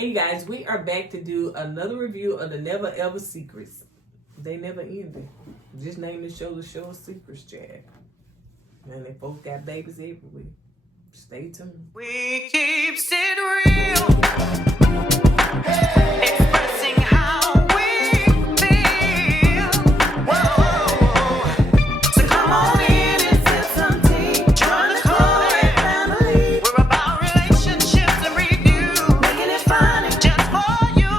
And you guys, we are back to do another review of the Never Ever Secrets. They never ended. Just name the show of secrets, Jack. And they both got babies everywhere. Stay tuned. We keep it real. Hey. Expressing how we feel. Whoa. So come on in and sip some tea. Join the KoEd family. We're about relationships and review. Making it fun and just for you.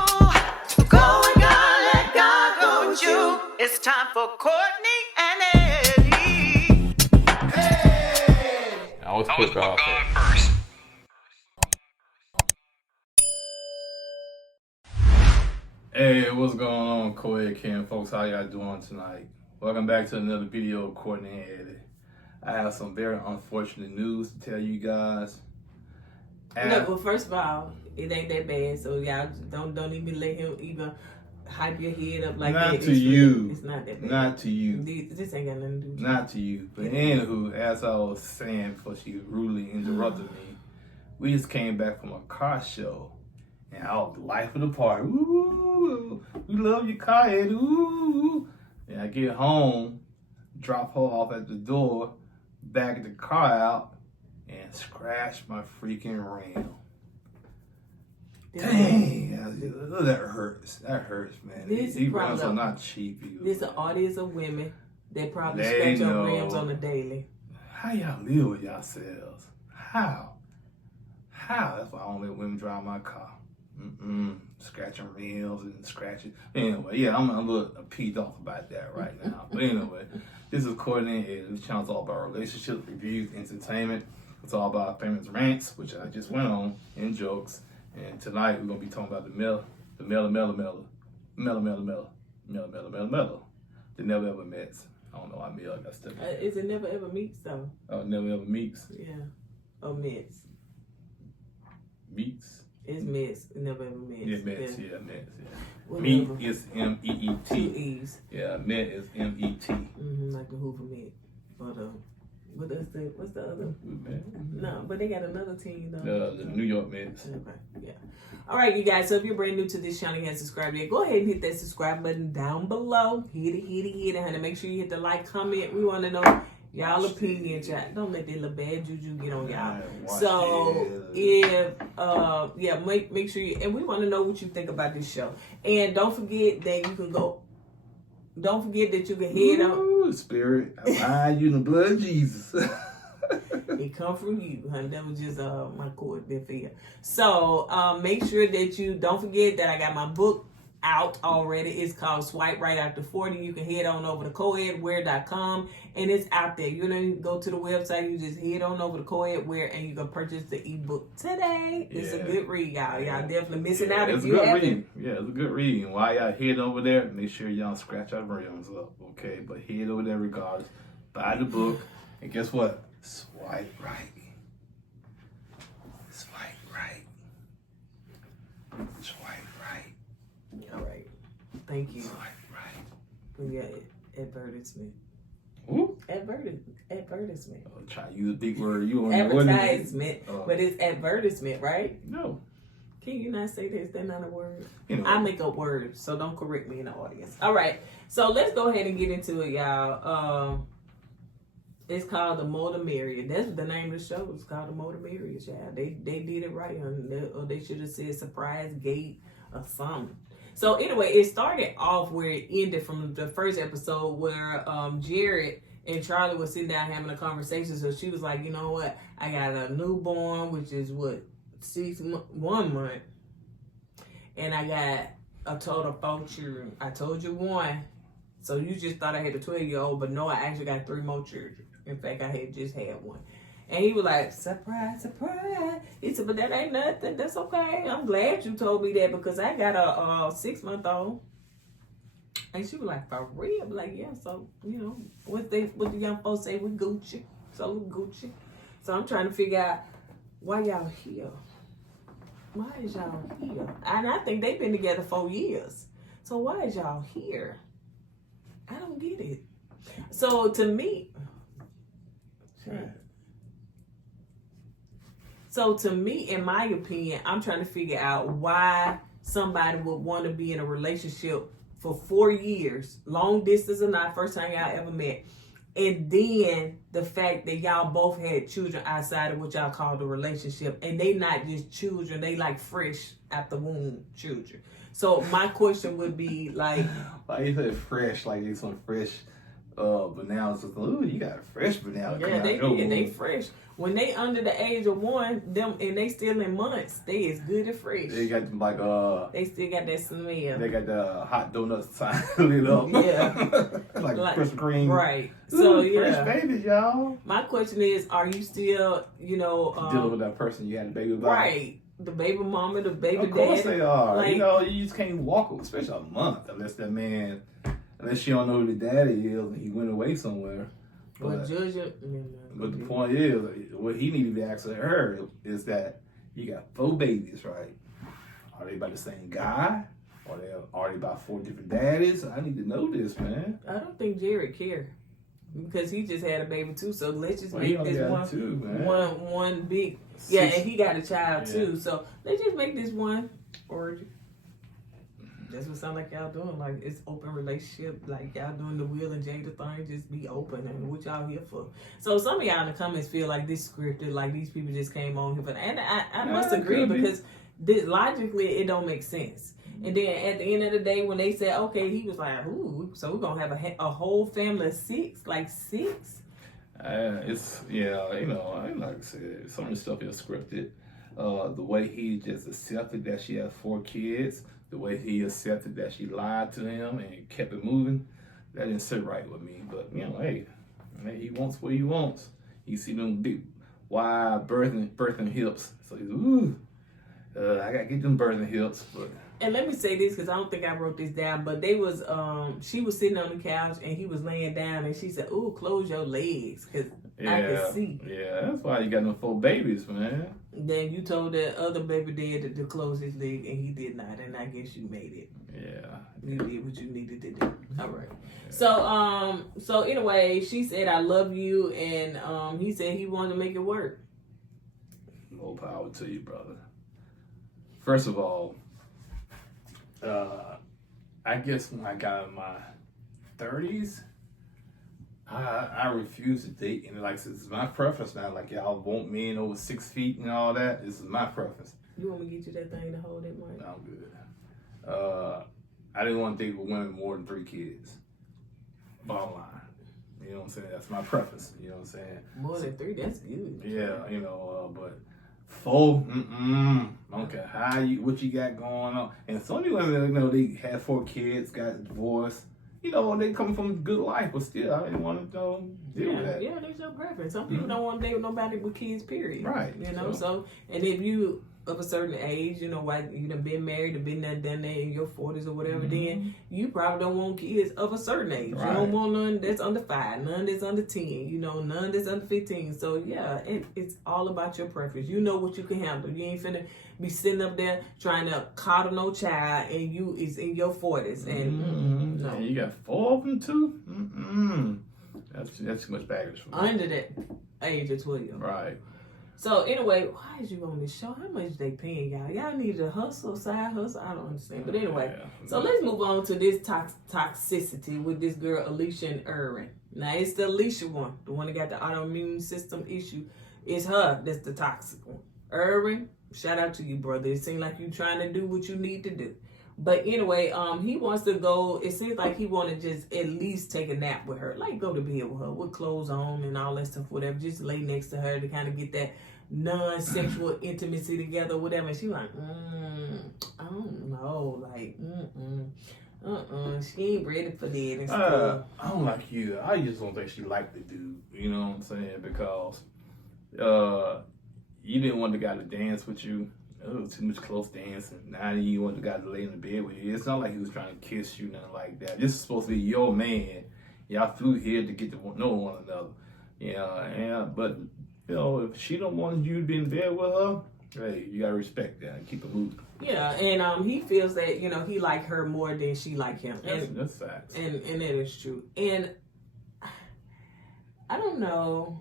Go and God, let God go with you. It's time for Kourtney and Eddie. Hey! I was put God first. Hey, what's going on, KoEd Ken folks? How y'all doing tonight? Welcome back to another video of Kourtney Eddie. I have some very unfortunate news to tell you guys. Look, well, first of all, it ain't that bad, so y'all don't even let him even hype your head up like that. Not to you. It's not that bad. Not to you. This ain't got nothing to do with you. Not to you. But anywho, as I was saying before she rudely interrupted me, we just came back from a car show. And I was the life of the party. Ooh, we love your car, Eddie. Ooh. And I get home, drop her off at the door, back the car out, and scratch my freaking rim. Dang, that hurts. That hurts, man. These rims are not cheap. There's an audience of women that probably scratch your rims on the daily. How y'all live with yourselves? How? That's why I don't let women drive my car. Scratching rims and scratching. Anyway, yeah, I'm a little peeved off about that right now. But anyway, this is Kourtney Eddie. This channel's all about relationships, reviews, entertainment. It's all about famous rants, which I just went on, and jokes. And tonight we're gonna be talking about the mellow. The never ever meets. I don't know why Mel got stuck. Is it never ever meets though? Oh, never ever meets. Yeah. Oh, meets. Meets. It's meets. It never ever meets. Yeah, meets. Yeah, meets. Yeah. Whatever. Meet is MEET. 2 E's. Yeah, met is MET. Like the Hoover Met. But what's the other? No, but they got another team though. The New York Mets. Okay, yeah. All right, you guys. So if you're brand new to this channel, you haven't subscribed yet, go ahead and hit that subscribe button down below. Hit it, honey. Make sure you hit the like, comment. We want to know y'all opinions. Y'all don't let that little bad juju get on y'all. So if make sure you, and we want to know what you think about this show. And don't forget that you can go. Don't forget that you can head on. Spirit, I bind you in the blood of Jesus. It come from you, honey. That was just my cord been for you. So make sure that you don't forget that I got my book out already. It's called Swipe Right After 40. You can head on over to KoEdWare.com and it's out there. You don't even go to the website. You just head on over to KoEdWare and you can purchase the ebook today. It's a good read, y'all. Y'all definitely missing out if you haven't. Yeah, it's a good read. And while y'all head over there, make sure y'all scratch our rims up, okay? But head over there regardless. Buy the book. And guess what? Swipe right. Swipe right. Swipe right. All right. Thank you. Swipe right. For your advertisement. Who? Advertisement. Oh, try to use a big word. You don't advertisement, but it's advertisement, right? No. Can you not say that? Is that not a word? You know. I make up words, so don't correct me in the audience. All right. So let's go ahead and get into it, y'all. It's called The More the Merrier. That's the name of the show. It's called The More the Merrier, child. They did it right, or they should have said surprise gate or something. So anyway, it started off where it ended from the first episode where Jared and Charlie was sitting down having a conversation. So she was like, you know what? I got a newborn, which is 1 month. And I got a total 4 children. I told you 1. So you just thought I had a 12-year-old, but no, I actually got 3 more children. In fact, I had just had 1. And he was like, surprise, surprise. He said, but that ain't nothing. That's okay. I'm glad you told me that because I got a 6-month-old. And she was like, for real? I'm like, yeah, so, you know, what the young folks say, we Gucci. So we Gucci. So I'm trying to figure out why y'all here. Why is y'all here? And I think they've been together 4 years. So why is y'all here? I don't get it. So to me, So to me, in my opinion, I'm trying to figure out why somebody would want to be in a relationship for 4 years, long distance or not, first time y'all ever met. And then the fact that y'all both had children outside of what y'all call the relationship, and they not just children, they like fresh out the womb children. So my question would be like, why you say fresh? Like they some fresh bananas. Ooh, you got a fresh banana. yeah, they fresh. When they under the age of 1, them and they still in months, they as good as fresh. They got them like they still got that smell. They got the hot donuts sign lit up. Yeah. like Krispy Kreme. Right. Ooh, So yeah. fresh babies, y'all. My question is, are you still, dealing with that person you had a baby with? Right. The baby mama, the baby dad. Of course they are. Like, you just can't walk, especially a month, unless you don't know who the daddy is and he went away somewhere. But But the point is, what he needed to ask her is that you got 4 babies, right? Are they by the same guy? Are they by 4 different daddies? I need to know this, man. I don't think Jared cared because he just had a baby too. So let's just Well, he make only this got 2, man. one big. Yeah, and he got a child too. So let's just make this one orgy. That's what sound like y'all doing. Like it's open relationship. Like y'all doing the Will and Jada thing. Just be open and what y'all here for. So some of y'all in the comments feel like this scripted. Like these people just came on here for. And I must agree because this logically it don't make sense. And then at the end of the day, when they said okay, he was like, ooh, so we're gonna have a whole family of 6, like 6. It's like I said, some of the stuff is scripted. The way he just accepted that she had 4 kids. The way he accepted that she lied to him and kept it moving, that didn't sit right with me. But, hey, he wants what he wants. You see them big, wide birthing hips. So he's, I got to get them birthing hips. But And let me say this, because I don't think I wrote this down, but they was, she was sitting on the couch and he was laying down and she said, ooh, close your legs, because I can see. Yeah, that's why you got them 4 babies, man. Then you told that other baby dad to close his leg and he did not, and I guess you made it. Yeah. You did what you needed to do. All right. So anyway, she said, I love you, and he said he wanted to make it work. More power to you, brother. First of all, I guess when I got in my 30s, I refuse to date, and like this is my preference now. Like y'all want men over 6 feet and all that. This is my preference. You want me to get you that thing to hold it, Mike? I'm good. I didn't want to date with women more than 3 kids. Bottom line, you know what I'm saying? That's my preference. You know what I'm saying? More than 3, that's good. Yeah, but 4, I don't care what you got going on. And some of the women, they had 4 kids, got divorced. They come from a good life, but still, I didn't want to deal with that. Yeah, that's your preference. Some people don't want to date with nobody with kids, period. Right. So and if you of a certain age, why you done been married or been done that in your 40s or whatever, then you probably don't want kids of a certain age. Right. You don't want none that's under 5, none that's under 10, none that's under 15. So yeah, it's all about your preference. You know what you can handle. You ain't finna be sitting up there trying to coddle no child and you is in your 40s and no. And you got 4 of them too? That's too much baggage for me. Under that age of 12. Right. So anyway, why is you on this show? How much they paying y'all? Y'all need a hustle, side hustle? I don't understand. But anyway, so let's move on to this toxicity with this girl, Alicia and Ervin. Now, it's the Alicia one. The one that got the autoimmune system issue. It's her that's the toxic one. Ervin, shout out to you, brother. It seems like you trying to do what you need to do. But anyway, he wants to go. It seems like he want to just at least take a nap with her. Like go to bed with her with clothes on and all that stuff, whatever. Just lay next to her to kind of get that non-sexual intimacy together, whatever. And she like, I don't know, like, she ain't ready for that and stuff. I don't like you. I just don't think she liked the dude. You know what I'm saying? Because you didn't want the guy to dance with you. It was too much close dancing. Now you want the guy to lay in the bed with you. It's not like he was trying to kiss you, nothing like that. This is supposed to be your man. Y'all flew here to get to know one another. But if she don't want you to be in bed with her, hey, you gotta respect that and keep it moving. Yeah, and he feels that he like her more than she like him. That's facts. And that is true. And I don't know.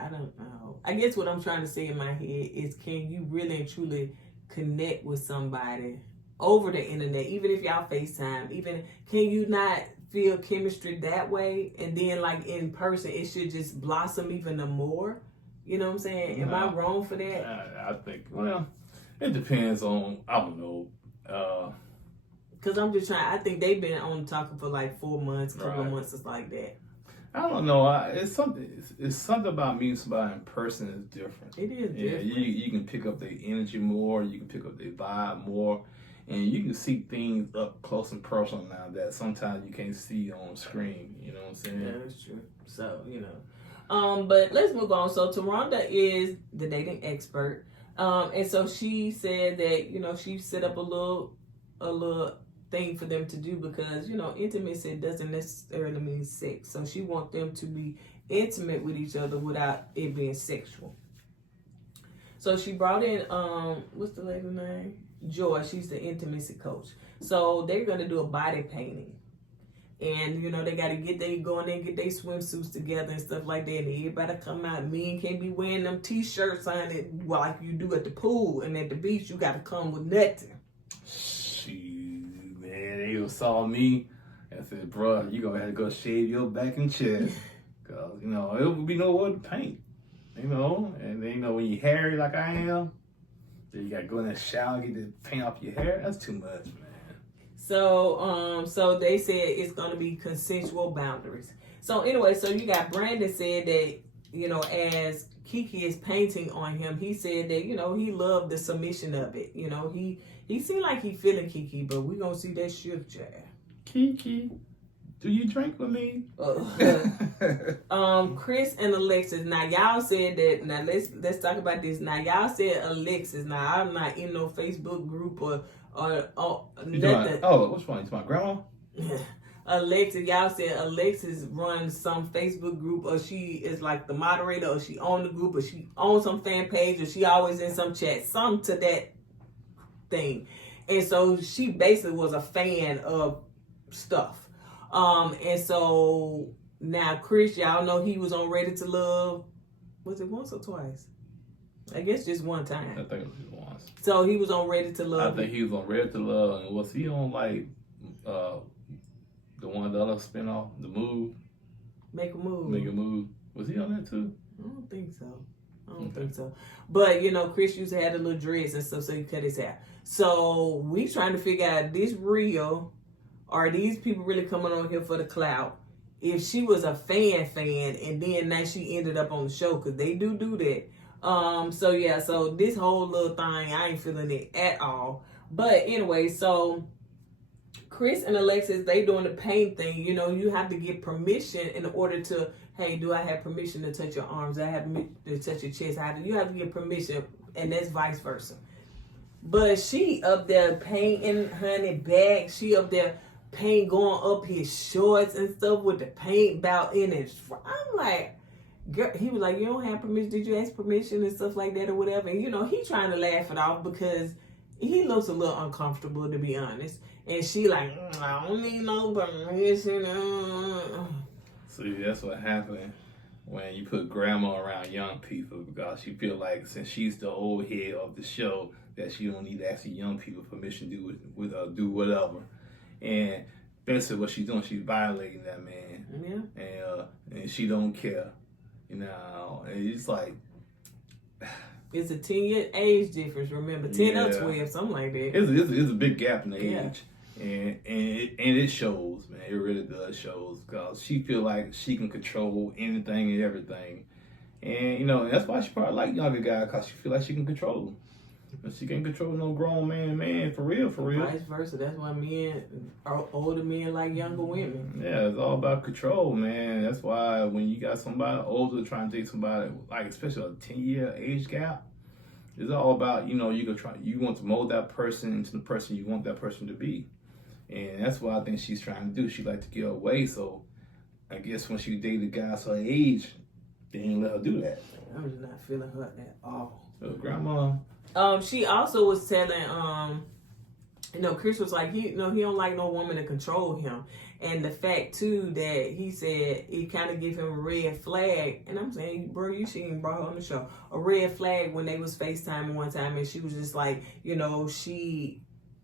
I don't know. I guess what I'm trying to say in my head is, can you really and truly connect with somebody over the internet, even if y'all FaceTime? Even can you not feel chemistry that way, and then like in person, it should just blossom even more? You know what I'm saying? Am I wrong for that? I think, well, it depends on, I don't know. Because I'm just trying, I think they've been on talking for like 4 months, couple of Right. months, it's like that. I don't know. It's something about meeting somebody in person is different. It is Yeah, different. you can pick up their energy more. You can pick up their vibe more, and you can see things up close and personal now that sometimes you can't see on screen. You know what I'm saying? Yeah, that's true. So, you know. But let's move on. So Taronda is the dating expert. And so she said that, you know, she set up a little thing for them to do, because, you know, intimacy doesn't necessarily mean sex. So she wants them to be intimate with each other without it being sexual. So she brought in, what's the lady's name? Joy. She's the intimacy coach. So they're going to do a body painting. And, you know, they got to go in there and get their swimsuits together and stuff like that. And everybody come out. Men can't be wearing them T-shirts on it like you do at the pool. And at the beach, you got to come with nothing. Shoot, man, they saw me and said, bro, you going to have to go shave your back and chest. Because, you know, it would be nowhere to paint. You know, and then, you know, when you're hairy like I am, then you got to go in the shower, get the paint off your hair. That's too much, man. So they said it's going to be consensual boundaries. So anyway, so you got Brandon said that, you know, as Kiki is painting on him, he said that, you know, he loved the submission of it. You know, he seemed like he feeling Kiki, but we going to see that shift, child. Kiki, do you drink with me? Chris and Alexis. Now y'all said that. Now let's talk about this. Now y'all said Alexis. Now I'm not in no Facebook group or nothing. Which one? It's my grandma. Alexis, y'all said Alexis runs some Facebook group, or she is like the moderator, or she on the group, or she owns some fan page, or she always in some chat, some to that thing. And so she basically was a fan of stuff. And so now Chris, y'all know he was on Ready to Love. Was it once or twice? I guess just one time. I think it was once. So he was on Ready to Love. I think he was on Ready to Love, and was he on like the one, the other spinoff, The Move? Make a Move. Make a Move. Was he on that too? I don't think so. Think so. But, you know, Chris used to have the little dreads and stuff, so he cut his hair. So we trying to figure out, this real? Are these people really coming on here for the clout? If she was a fan, and then now she ended up on the show, because they do that. So yeah, so this whole little thing, I ain't feeling it at all. But anyway, so Chris and Alexis, they doing the paint thing. You know, you have to get permission in order to, hey, do I have permission to touch your arms? Do I have permission to touch your chest? You have to get permission, and that's vice versa. But she up there painting, honey, back. She up there paint going up his shorts and stuff with the paint about in it. I'm like, girl, he was like, you don't have permission? Did you ask permission and stuff like that or whatever? And, you know, he trying to laugh it off because he looks a little uncomfortable, to be honest. And she like, I don't need no permission. See, that's what happened when you put grandma around young people, because she feel like since she's the old head of the show, that she don't need to ask the young people permission to do whatever. And basically what she's doing, she's violating that man. Yeah. And she don't care. You know, and it's like, it's a 10-year age difference, remember, 10 or 12, something like that. It's a big gap in the age. And it shows, man. It really does shows, because she feel like she can control anything and everything. And, you know, that's why she probably like younger guys, because she feel like she can control them. But she can't control no grown man, for real. Vice versa. That's why older men like younger women. Yeah, it's all about control, man. That's why when you got somebody older trying to date somebody, like especially a 10-year age gap, it's all about, you know, you want to mold that person into the person you want that person to be. And that's what I think she's trying to do. She like to get away, so I guess when she dated guys her age, they didn't let her do that. I'm just not feeling her at all. So grandma. She also was telling Chris was like, he don't like no woman to control him. And the fact, too, that he said it kind of gave him a red flag. And I'm saying, bro, you shouldn't even brought her on the show. A red flag when they was FaceTiming one time. And she was just like,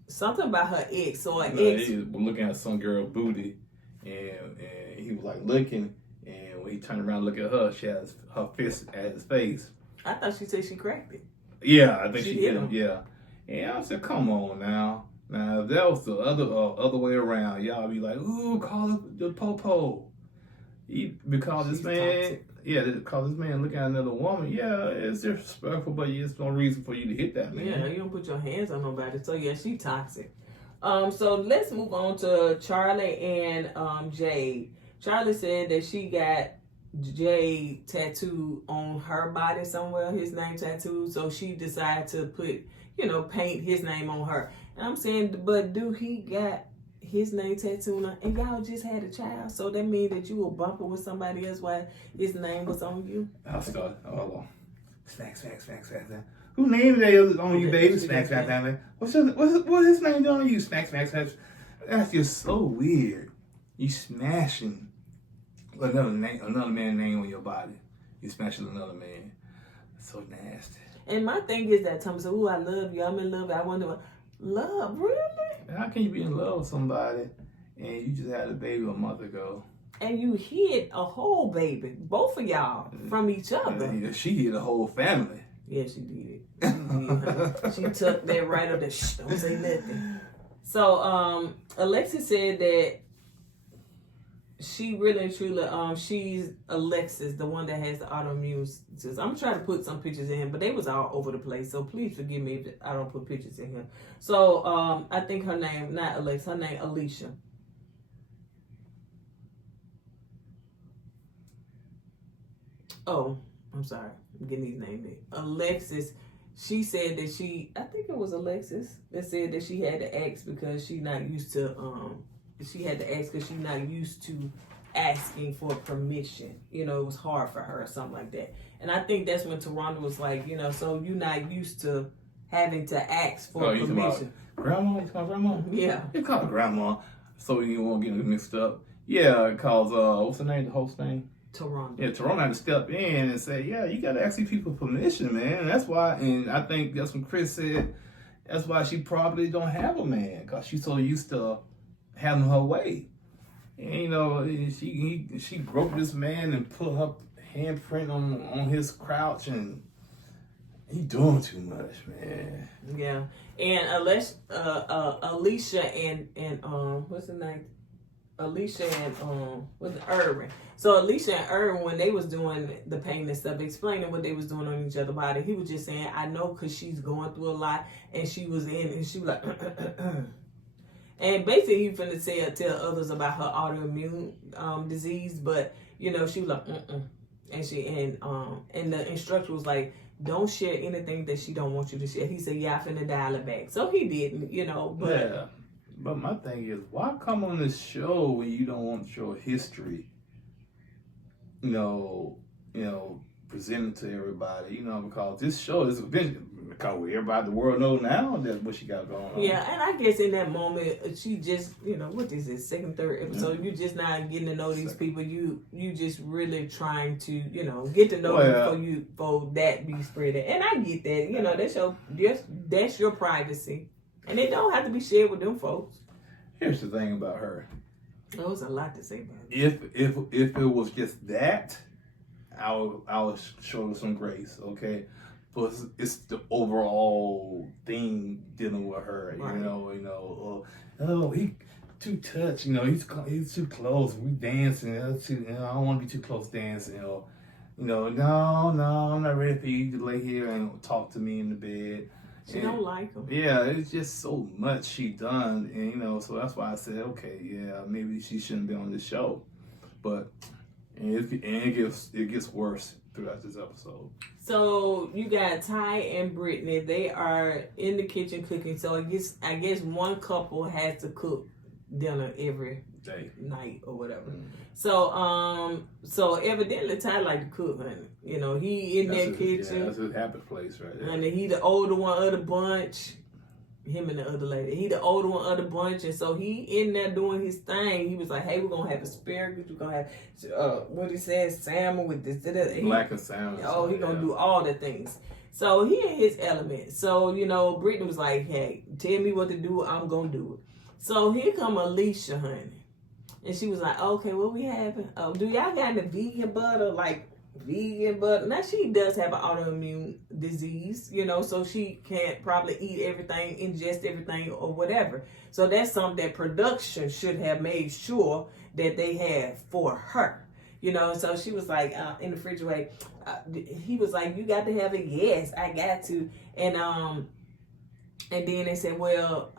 something about her ex. Or an ex. He was looking at some girl booty. And he was like looking. And when he turned around to look at her, she had her fist at his face. I thought she said she cracked it. Yeah, I think she hit did. him. Yeah. And I said, come on now. Now, if that was the other way around, y'all be like, ooh, call it the popo. Because this man, because this man looking at another woman, it's disrespectful, but there's no reason for you to hit that man. Yeah, you don't put your hands on nobody. So, yeah, she toxic. So, let's move on to Charlie and Jade. Charlie said that she got Jade tattooed on her body somewhere, his name tattooed. So, she decided to put, paint his name on her. And I'm saying, but dude, he got his name tattooed on, and y'all just had a child, so that means that you were bumping with somebody else while his name was on you. I'll start. Hold on. Smack. Who named that on you, baby? Smack. What's his name doing on you? Smack. That's just so weird. You smashing another man's name on your body. You smashing another man. That's so nasty. And my thing is that Tom said, "Ooh, I love you. I'm in love." I wonder, love, really? How can you be in love with somebody and you just had a baby a month ago? And you hid a whole baby, both of y'all, from each other. She hid a whole family. Yeah, she did it. She took that right up there. Shh, don't say nothing. So, Alexis said that she really and truly, she's Alexis, the one that has the autoimmune. I'm trying to put some pictures in him, but they was all over the place. So please forgive me if I don't put pictures in him. So I think her name, not Alexis, her name Alicia. Oh, I'm sorry, I'm getting these names in. Alexis. She said that I think it was Alexis that said that she had to ask because she's not used to. She had to ask because she's not used to asking for permission. It was hard for her or something like that. And I think that's when Taronda was like, so you're not used to having to ask for permission. Grandma? You call grandma? Yeah. You call her grandma so you won't get mixed up. Yeah, because, what's the name, the host name? Taronda. Yeah, Taronda had to step in and say, yeah, you got to ask these people permission, man. And that's why, and I think that's when Chris said, that's why she probably don't have a man, because she's so used to having her way. And, she groped this man and put her handprint on his crouch, and he doing too much, man. Yeah. And Alicia and what's the name? Alicia and Ervin. So Alicia and Ervin, when they was doing the pain and stuff, explaining what they was doing on each other's body, he was just saying, I know because she's going through a lot, and she was like and basically he finna tell others about her autoimmune disease, but she was like and the instructor was like, don't share anything that she don't want you to share. He said, yeah, I finna dial it back. So he didn't, but yeah. But my thing is, why come on this show when you don't want your history, presented to everybody, because this show is because everybody in the world know now that what she got going on. Yeah, and I guess in that moment, she just, what is it, second, third episode, you just not getting to know these people. You just really trying to, get to know them for that be spread. And I get that, that's your privacy. And it don't have to be shared with them folks. Here's the thing about her. There was a lot to say about it. If it was just that, I would show her some grace, okay? But it's the overall thing dealing with her, right. He too touched, he's too close. We dancing, I don't want to be too close dancing, no, I'm not ready for you to lay here and talk to me in the bed. She don't like him. Yeah, it's just so much she done, and so that's why I said, okay, yeah, maybe she shouldn't be on this show, but it gets worse throughout this episode. So you got Ty and Brittany. They are in the kitchen cooking. So I guess one couple has to cook dinner every day, night or whatever. Mm-hmm. So evidently Ty like to cook, honey. He in that kitchen. Yeah, that's his happy place right there. And he the older one of the bunch. him and the other lady. He the older one of the bunch, and so he in there doing his thing. He was like, "Hey, we're gonna have asparagus. We're gonna have what he said, salmon with this." Black and salmon. Oh, he gonna do all the things. So he in his element. So Brittany was like, "Hey, tell me what to do. I'm gonna do it." So here come Alicia, honey, and she was like, "Okay, what we having? Oh, do y'all got any vegan butter? Like vegan butter?" Now she does have an autoimmune disease, so she can't probably eat everything, ingest everything, or whatever. So that's something that production should have made sure that they had for her. So she was like in the refrigerator. He was like, "You got to have it." Yes, I got to. And then they said, well,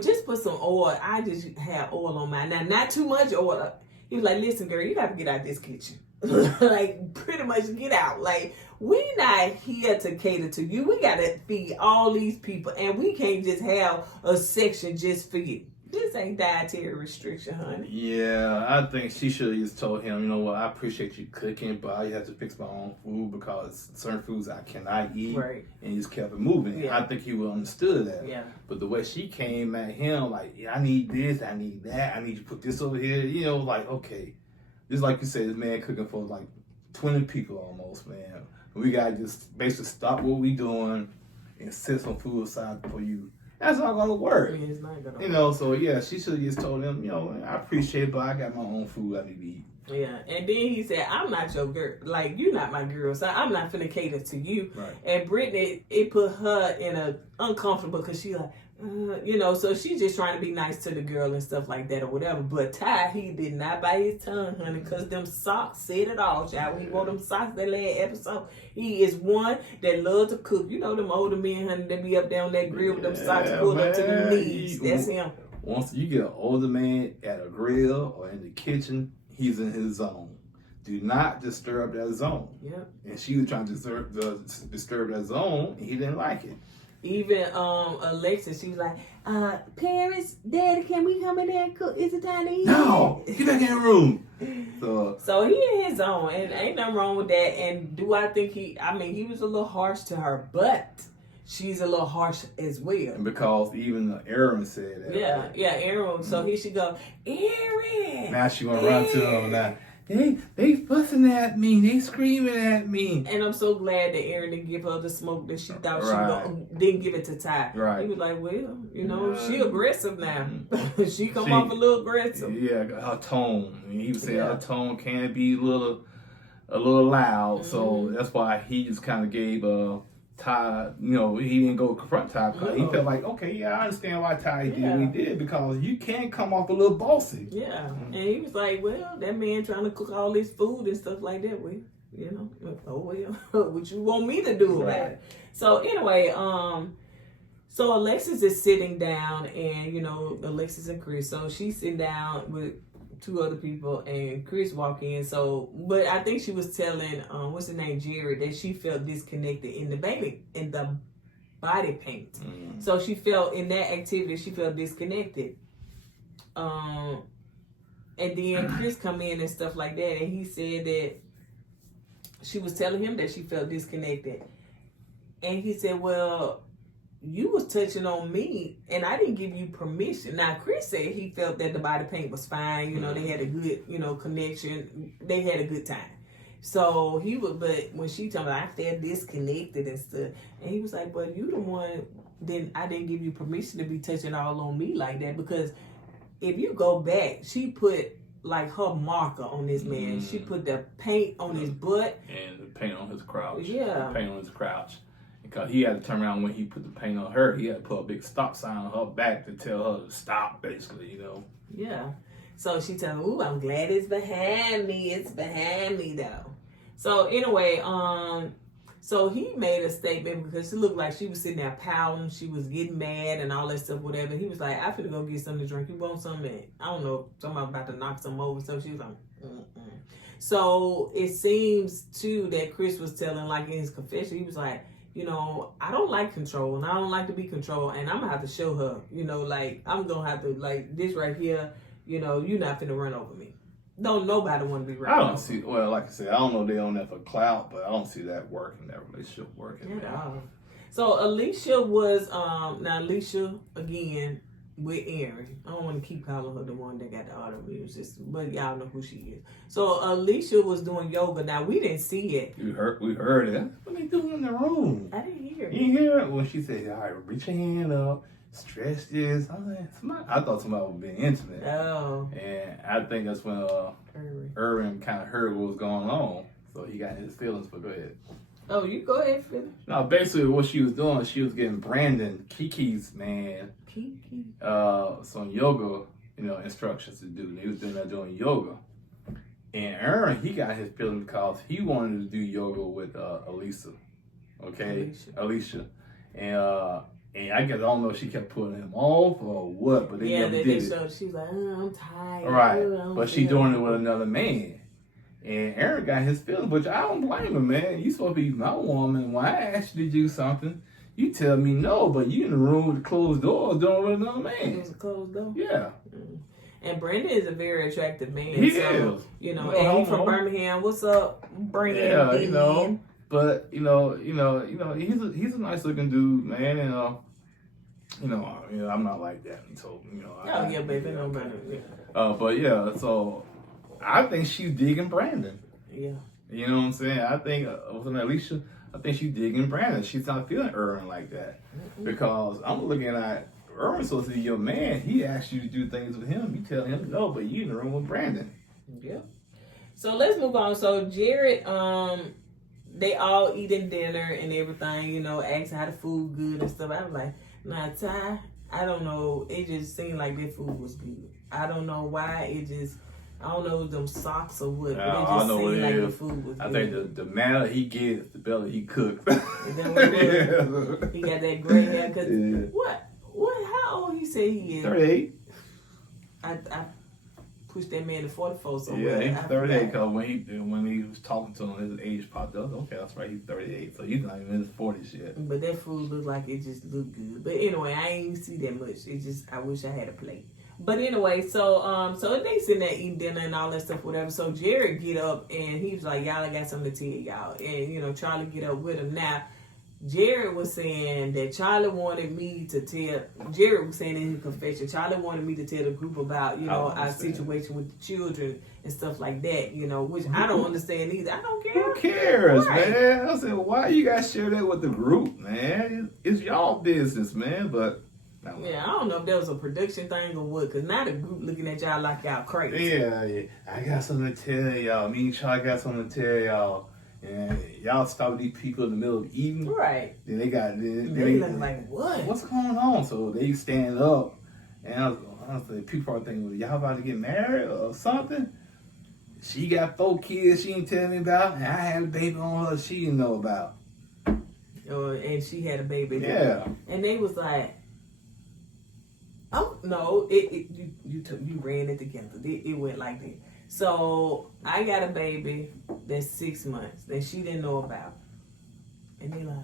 just put some oil. I just have oil on mine. Now, not too much oil. He was like, "Listen, girl, you got to get out this kitchen." Like, pretty much get out. Like, we not here to cater to you. We got to feed all these people. And we can't just have a section just for you. This ain't dietary restriction, honey. Yeah, I think she should have just told him, "You know what, I appreciate you cooking, but I have to fix my own food because certain foods I cannot eat." Right. And he just kept it moving. Yeah. I think he would have understood that. Yeah. But the way she came at him, like, "Yeah, I need this, I need that, I need you to put this over here," like, okay. Just like you said, this man cooking for like 20 people almost, man. We got to just basically stop what we doing and set some food aside for you. That's not going to work. I mean, it's not gonna So yeah, she should have just told him, "I appreciate it, but I got my own food I need to eat." Yeah, and then he said, "I'm not your girl. Like, you're not my girl, so I'm not finna cater to you." Right. And Brittany, it put her in a uncomfortable because she like, so she's just trying to be nice to the girl and stuff like that or whatever. But Ty, he did not bite his tongue, honey, because them socks said it all, child. When he wore them socks that last episode, he is one that loves to cook. Them older men, honey, they be up there on that grill with them socks pulled up to the knees. That's him. Once you get an older man at a grill or in the kitchen, he's in his zone. Do not disturb that zone. Yep. And she was trying to disturb that zone, and he didn't like it. Even Alexis, she was like, "Parents, Daddy, can we come in there and cook? Is it time to eat?" No, get back in the room. So he in his own, and ain't nothing wrong with that. And do I think he was a little harsh to her, but she's a little harsh as well. Because even Ervin said that. Yeah, yeah, Aaron. So he should go, "Aaron." Now she gonna run to him now. They fussing at me. They screaming at me. And I'm so glad that Aaron didn't give her the smoke that she thought Right. didn't give it to Ty. Right. He was like, well, she aggressive now. She come off a little aggressive. Yeah, her tone. He was saying Yeah. her tone can be a little loud. So that's why he just kind of gave Ty, he didn't go confront Ty because he felt like, okay, yeah, I understand why Ty did what he did because you can't come off a little bossy. Yeah, and he was like, well, that man trying to cook all this food and stuff like that, what you want me to do about it? So anyway, so Alexis is sitting down and, Alexis and Chris, so she's sitting down with two other people and Chris walk in. So, but I think she was telling, what's his name, Jerry, that she felt disconnected in the body paint. Mm. So she felt in that activity, she felt disconnected. And then Chris come in and stuff like that, and he said that she was telling him that she felt disconnected. And he said, well, you was touching on me, and I didn't give you permission. Now, Chris said he felt that the body paint was fine. They had a good, connection. They had a good time. So he was, but when she told me, I felt disconnected and stuff. And he was like, but you the one, then I didn't give you permission to be touching all on me like that. Because if you go back, she put like her marker on this man. She put the paint on his butt. And the paint on his crouch. Yeah. The paint on his crouch. Because he had to turn around when he put the paint on her. He had to put a big stop sign on her back to tell her to stop, basically, Yeah. So she told me, ooh, I'm glad it's behind me. It's behind me, though. So anyway, so he made a statement because it looked like she was sitting there pouting. She was getting mad and all that stuff, whatever. He was like, I finna go get something to drink. You want something? I don't know. Somebody about to knock some over. So she was like, So it seems, too, that Chris was telling, like in his confession, he was like, I don't like control and I don't like to be controlled and I'm going to have to show her, I'm going to have to, like, this right here, you're not finna run over me. Don't nobody want to be run over. I don't see, well, like I said, I don't know if they on that for clout, but I don't see that relationship working. At all. So Alicia was now Alicia again with Erin. I don't want to keep calling her the one that got the autoimmune system, but y'all know who she is. So Alicia was doing yoga. Now we didn't see it. We heard it. What they doing in the room? I didn't hear it. You hear it when she said, "All right, reach your hand up, stretch this." I thought somebody was being intimate. Oh. And I think that's when Ervin kind of heard what was going on, so he got his feelings. But go ahead. Oh, you go ahead, Philip. No, basically what she was doing, she was getting Brandon, Kiki's man, Kiki. some yoga, instructions to do. They was doing yoga. And Aaron, he got his feelings because he wanted to do yoga with Alicia. Okay? Alicia. And I guess I don't know if she kept putting him off or what, but they never did it. Showed, she was like, I'm tired. Right. But she doing it with another man. And Aaron got his feelings, but I don't blame him, man. You supposed to be my woman. When I asked you to do something, you tell me no, but you in the room with the closed door doing it with another man. It was a closed door? Yeah. And Brandon is a very attractive man. He is. And he's from Birmingham. What's up, Brandon? Yeah, But he's a nice looking dude, man. And I'm not like that. So baby, no matter. But yeah, so I think she's digging Brandon. Yeah. You know what I'm saying? I think wasn't Alicia? I think she's digging Brandon. She's not feeling Ervin like that because I'm looking at Ervin's supposed to be your man. He asked you to do things with him. You tell him no, but you in the room with Brandon. Yeah. So let's move on. So Jared, they all eating dinner and everything. Asking how the food good and stuff. I was like, nah, Ty, I don't know. It just seemed like that food was good. I don't know why. I don't know if them socks or what, but it just seemed like the food was good. I think the manner he gets, the better he cooks. He got that gray hair. Cause what? How old he said he is? 38. I pushed that man to 44. So yeah, he's 38. Cause when he was talking to him, his age popped up. Okay, that's right. He's 38. So he's not even in his 40s yet. But that food looked like it just looked good. But anyway, I ain't even see that much. It just I wish I had a plate. But anyway, so they sitting there eating dinner and all that stuff, whatever. So Jared get up and he was like, y'all, I got something to tell y'all. And, Charlie get up with him. Now, Jared was saying that Charlie wanted me to tell, Jared was saying in his confession, Charlie wanted me to tell the group about, our situation with the children and stuff like that, which I don't understand either. I don't care. Who cares, man? I said, why you guys share that with the group, man? It's y'all business, man, but... Yeah, I don't know if that was a production thing or what, because now the group looking at y'all like y'all crazy. Yeah. I got something to tell y'all. Me and Charlie got something to tell y'all. And y'all stop these people in the middle of eating. Right. Then they looking like, what? What's going on? So they stand up. And I was like, people are thinking, well, y'all about to get married or something? She got 4 kids she didn't tell me about. And I had a baby on her she didn't know about. And she had a baby. Yeah. And they was like, oh no! You ran it together. It went like that. So I got a baby that's 6 months that she didn't know about, and they like,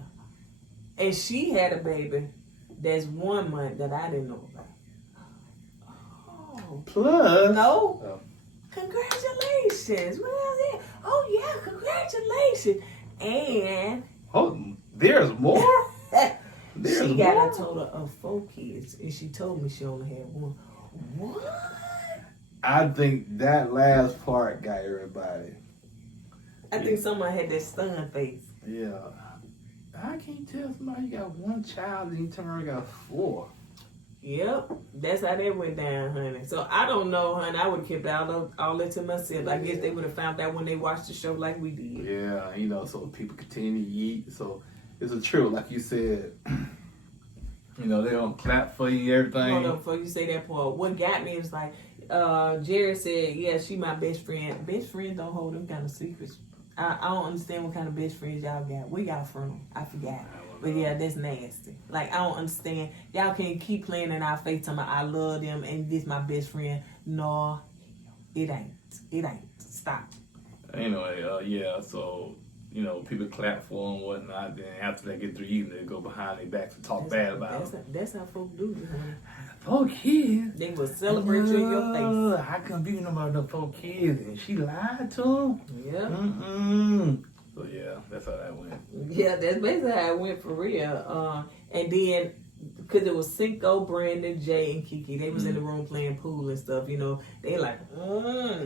and she had a baby that's 1 month that I didn't know about. Oh, plus no! Oh. Congratulations! What else is it? Oh yeah, congratulations! And there's more. She got a total of 4 kids, and she told me she only had 1. What? I think that last part got everybody. I think someone had that stun face. Yeah. I can't tell somebody you got 1 child and you turn around and got 4. Yep. That's how that went down, honey. So I don't know, honey. I would have kept all that to myself. I guess they would have found out when they watched the show like we did. Yeah, so people continue to eat. So it's a truth, like you said. They don't clap for you and everything. Hold on, before you say that part, what got me was like, Jared said, yeah, she my best friend. Best friends don't hold them kind of secrets. I don't understand what kind of best friends y'all got. Where y'all from? I forgot. But yeah, that's nasty. Like, I don't understand. Y'all can't keep playing in our face talking about I love them and this my best friend. No, it ain't. It ain't. Stop. Anyway, so... people clap for them and whatnot. Then after they get through eating, they go behind their backs and talk bad about them. That's how folks do it, honey. 4 kids? They will celebrate you in your face. I couldn't be nobody no 4 kids. And she lied to them? Yeah. So yeah, that's how that went. Yeah, that's basically how it went for real. And then, because it was Cinco, Brandon, Jay, and Kiki. They was in the room playing pool and stuff, you know. They like,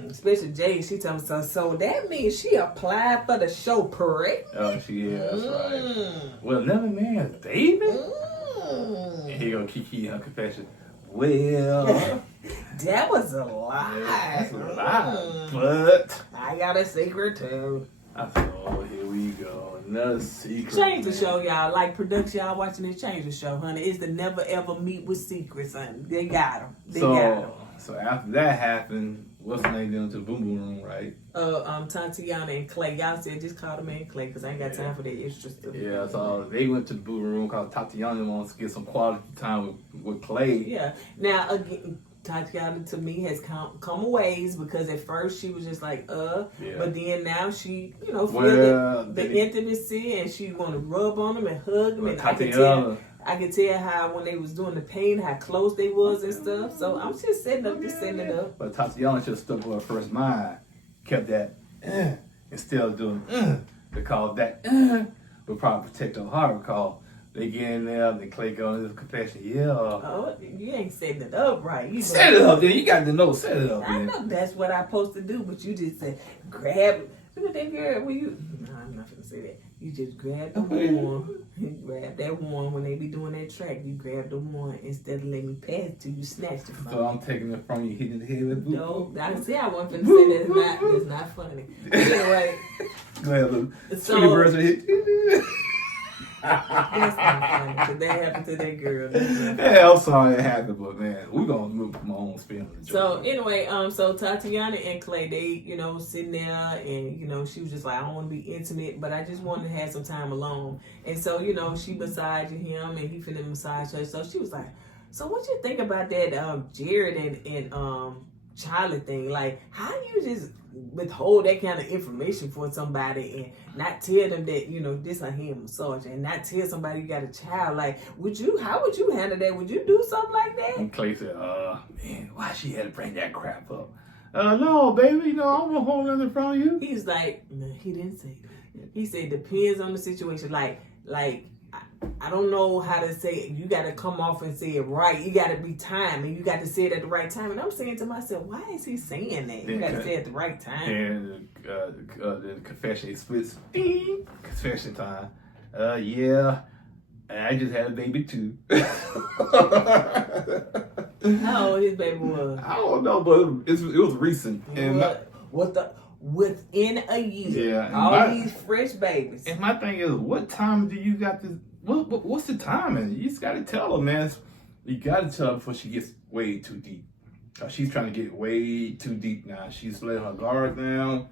especially Jay, she told me so that means she applied for the show, correct? Oh, she is, that's right. Well, another man's baby? And here go Kiki in her confession. Well, that was a lie. yeah, that's a lie, but I got a secret too. I thought, oh, here we go, another secret. Change the man. show, y'all. Like production, y'all watching this. Change the show, honey. It's the never ever meet with secrets, honey. They got them. They got them. So after that happened, what's the name doing to the boom boom room, right? Tatiana and Clay. Y'all said just call the man Clay because I ain't got time for that extra stuff. Yeah, so they went to the boom room because Tatiana wants to get some quality time with Clay. Yeah. Now again, Tatiana to me has come a ways because at first she was just like Yeah. but then now she feel Well, the intimacy and she want to rub on him and hug him Well, and Tatiana, I could tell how when they was doing the pain how close they was and stuff. So I'm just setting it up. But Tatiana should have stuck with her first mind, kept that instead of doing because that would probably protect her heart because they get in there and they click on his confession. Yeah. Oh, you ain't setting it up right. You Set it up then. You got to know. Set it up I then. know that's what I'm supposed to do, but you just said grab. Look at that girl. When you, no, I'm not gonna say that. You just grab the one. You grab that one when they be doing that track. You grab the one instead of letting me pass it to you. Snatch it from So I'm taking it from you, hitting the head with boot. No, I see. I wasn't finna say that. It's not funny. Anyway, Go ahead, Luke. So- Tweety birds are hit. that's not funny. Cause that happened to that girl. That's not funny. Yeah, I'm sorry it happened, but man, we gonna move my own spin on the So joke. anyway, so Tatiana and Clay, they, sitting there and, she was just like, I don't want to be intimate, but I just wanted to have some time alone. And so, she massaged him and he finna massage her. So she was like, so what you think about that Jared and Charlie thing? Like, how do you just withhold that kind of information for somebody and not tell them that, this a hand massage and not tell somebody you got a child? Like, how would you handle that? Would you do something like that? And Clay said, man, why she had to bring that crap up? No, baby, I'm gonna hold nothing from you. He was like, no, he didn't say that. He said, depends on the situation. Like, I don't know how to say it. You got to come off and say it right. You got to be timed, and you got to say it at the right time. And I'm saying to myself, why is he saying that? You got to say it at the right time. And the confession, it splits. Ding, confession time. Yeah, I just had a baby too. How old his baby was? I don't know, but it was recent. And Within a year, Yeah, and all these fresh babies. And my thing is, what time do you got to? What's the timing? You just got to tell her, man. You got to tell her before she gets way too deep. She's trying to get way too deep now. She's letting her guard down.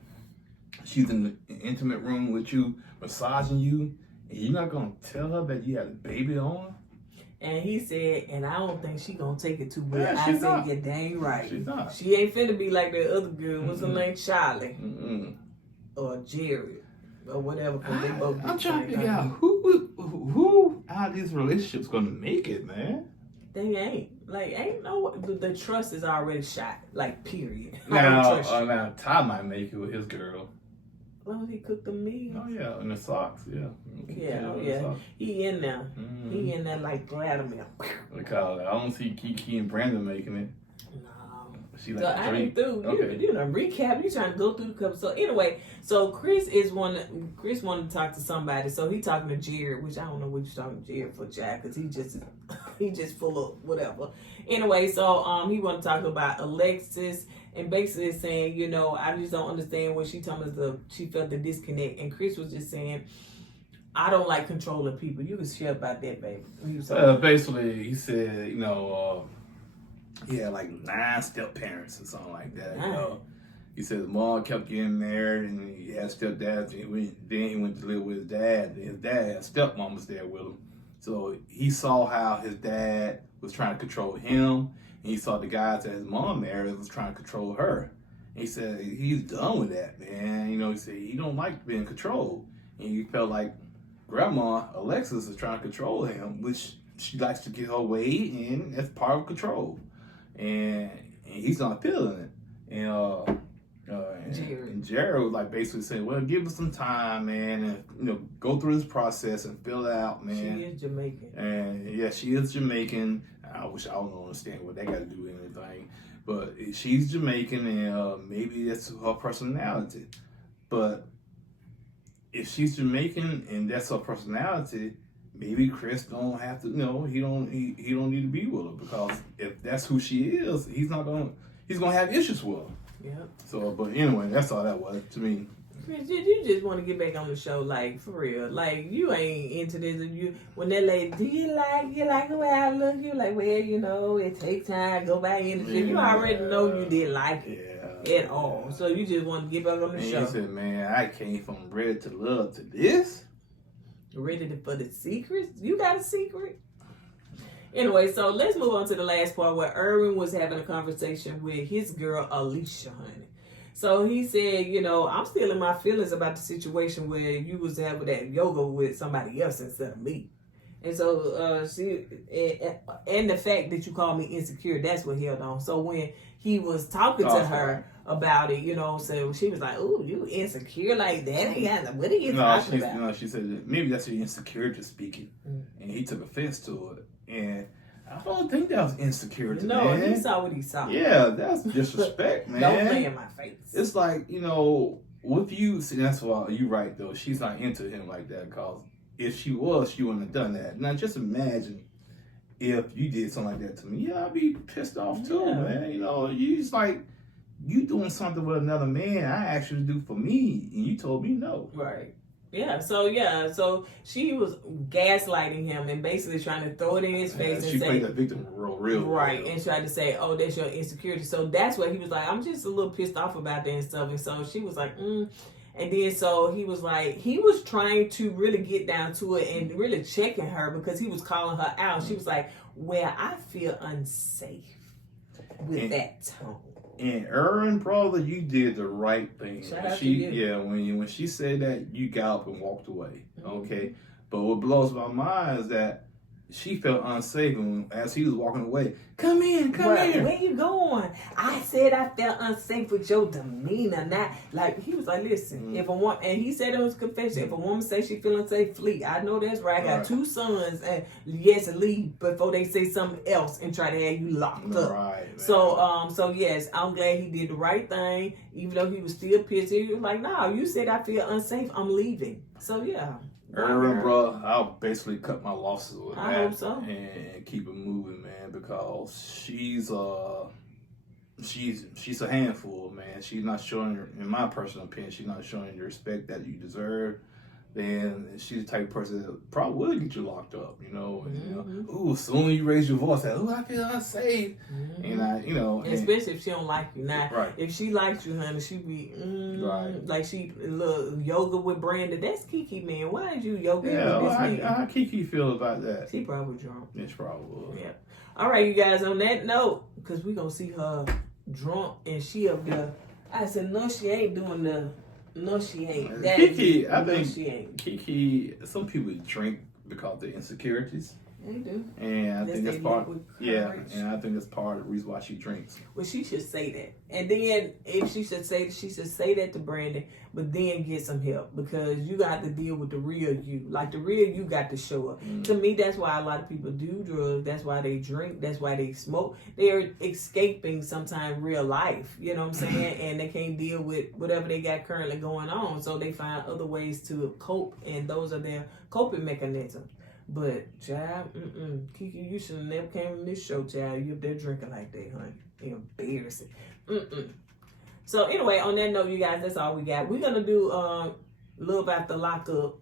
She's in the intimate room with you, massaging you, and you're not gonna tell her that you had a baby on. And he said, and I don't think she gonna take it too well. Yeah, I she's said, not. you're dang right. She's not. She ain't finna be like that other girl. What's her name? Charlie. Mm-mm. Or Jerry. Or whatever. Cause they both I'm do trying the to same figure out thing. who out of these relationships gonna make it, man. They ain't. Like, ain't no, the trust is already shot. Like, period. I don't Now, trust you. now Ty might make it with his girl. As long as he cooked the meal. Oh yeah, in the socks, yeah. Yeah, in the yeah. socks. He in there. Mhm. He in there like Vladimir. Because I don't see Kiki and Brandon making it. No. She So like I three. ain't through. Okay. You know, recap. You trying to go through the cup. So anyway, so Chris wanted to talk to somebody. So he talking to Jared, which I don't know what you're talking to Jared for, Jack, because he just full of whatever. Anyway, so he want to talk about Alexis and basically saying, I just don't understand when she told us she felt the disconnect. And Chris was just saying, I don't like controlling people. You can share about that, baby. He was Basically, he said, he had like 9 step parents or something like that. He said his mom kept getting married and he had stepdads. Then he went to live with his dad. His dad had stepmamas there with him. So he saw how his dad was trying to control him. And he saw the guys that his mom married was trying to control her. And he said he's done with that, man. He said he don't like being controlled. And he felt like Grandma Alexis is trying to control him, which she likes to get her way, and that's part of control. And he's not feeling it. And And Jared was like basically saying, well, give us some time, man, and go through this process and fill it out, man. She is Jamaican. And yeah, she is Jamaican. I don't understand what they got to do with anything, but she's Jamaican, and maybe that's her personality. But if she's Jamaican and that's her personality, maybe Chris don't have to. He don't need to be with her, because if that's who she is, he's gonna have issues with her. Yeah. So, but anyway, that's all that was to me. Chris, you just want to get back on the show, like, for real. Like, you ain't into this. When that lady, do you like the way I look? You like, well, it takes time, go back in the shit. You already know you didn't like it at all. So you just want to get back on the show. He said, man, I came from ready to love to this. Ready for the secrets? You got a secret? Anyway, so let's move on to the last part where Ervin was having a conversation with his girl, Alicia, honey. So he said, I'm still in my feelings about the situation where you was having that yoga with somebody else instead of me. And so and the fact that you called me insecure, that's what held on. So when he was talking to her about it, so she was like, "Ooh, you insecure like that? What are you talking about?" No, she said that maybe that's your insecurity speaking, and he took offense to it. And I don't think that was insecurity. No, man. He saw what he saw. Yeah, that's disrespect, man. Don't play in my face. It's like, with you, see, that's why you're right, though. She's not into him like that, because if she was, she wouldn't have done that. Now, just imagine if you did something like that to me. Yeah, I'd be pissed off, too, man. You just like, you doing something with another man I actually do for me, and you told me no. Right. So she was gaslighting him and basically trying to throw it in his face and she say, played the victim real right, and tried to say, "Oh, that's your insecurity." So that's what he was like, "I'm just a little pissed off about that and stuff." And so she was like, And then so he was like, he was trying to really get down to it and really checking her because he was calling her out. She was like, "Well, I feel unsafe with that tone." And Ervin, brother, you did the right thing. Shout out to you. Yeah, when she said that, you got up and walked away. Okay, but what blows my mind is that she felt unsafe as he was walking away. Come in. Where you going? I said I felt unsafe with your demeanor. Not like he was like, listen, if a woman, and he said in his confession, if a woman say she feel unsafe, flee. I know that's right. I got 2 sons, and yes, leave before they say something else and try to have you locked up. Right. So yes, I'm glad he did the right thing, even though he was still pissed. He was like, no, you said I feel unsafe. I'm leaving. So yeah. Ervin, bro, I'll basically cut my losses with that. I hope so. And keep it moving, man, because she's a handful, man. She's not showing, in my personal opinion, she's not showing the respect that you deserve. Then she's the type of person that probably will get you locked up, Ooh, soon you raise your voice, ooh, I feel unsafe. And especially if she don't like you. Now, right. If she likes you, honey, she be right. Like she little yoga with Brandon. That's Kiki, man. Why is you yoga with this nigga? How Kiki feel about that? She probably drunk. Yeah, she probably will. Yeah. All right, you guys. On that note, because we gonna see her drunk and she up there. I said, no, she ain't doing the. No, she ain't. Kiki, I think she ain't. Kiki, some people drink because of their insecurities. They do. And I think that's part. And I think that's part of the reason why she drinks. Well, she should say that. And then if she should say that to Brandon, but then get some help because you got to deal with the real you. Like the real you got to show up. To me, that's why a lot of people do drugs. That's why they drink. That's why they smoke. They're escaping sometimes real life. You know what I'm saying? And they can't deal with whatever they got currently going on. So they find other ways to cope, and those are their coping mechanisms. But, child, Kiki, you should have never came on this show, child. You up there drinking like that, honey. Embarrassing. So, anyway, on that note, you guys, that's all we got. We're going to do Love After Lockup,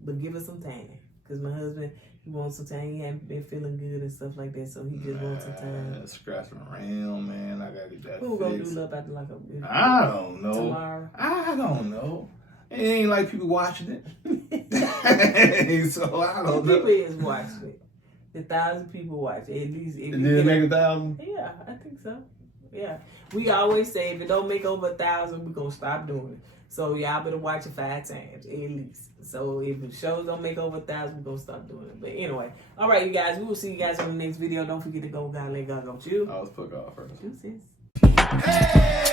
but give us some time. Because my husband, he wants some time. He hasn't been feeling good and stuff like that, so he just wants some time. Scratching around, man. I got to get that Who going to do Love After Lockup? I don't know. Tomorrow? I don't know. It ain't like people watching it. So I don't know. People is watching it. 1,000 people watch it. At least. Did it make 1,000? Yeah, I think so. Yeah. We always say if it don't make over 1,000, we're going to stop doing it. So y'all better watch it 5 times at least. So if the shows don't make over 1,000, we're going to stop doing it. But anyway. All right, you guys. We will see you guys on the next video. Don't forget to go God let God go. You. I was put off first. Deuces. Hey!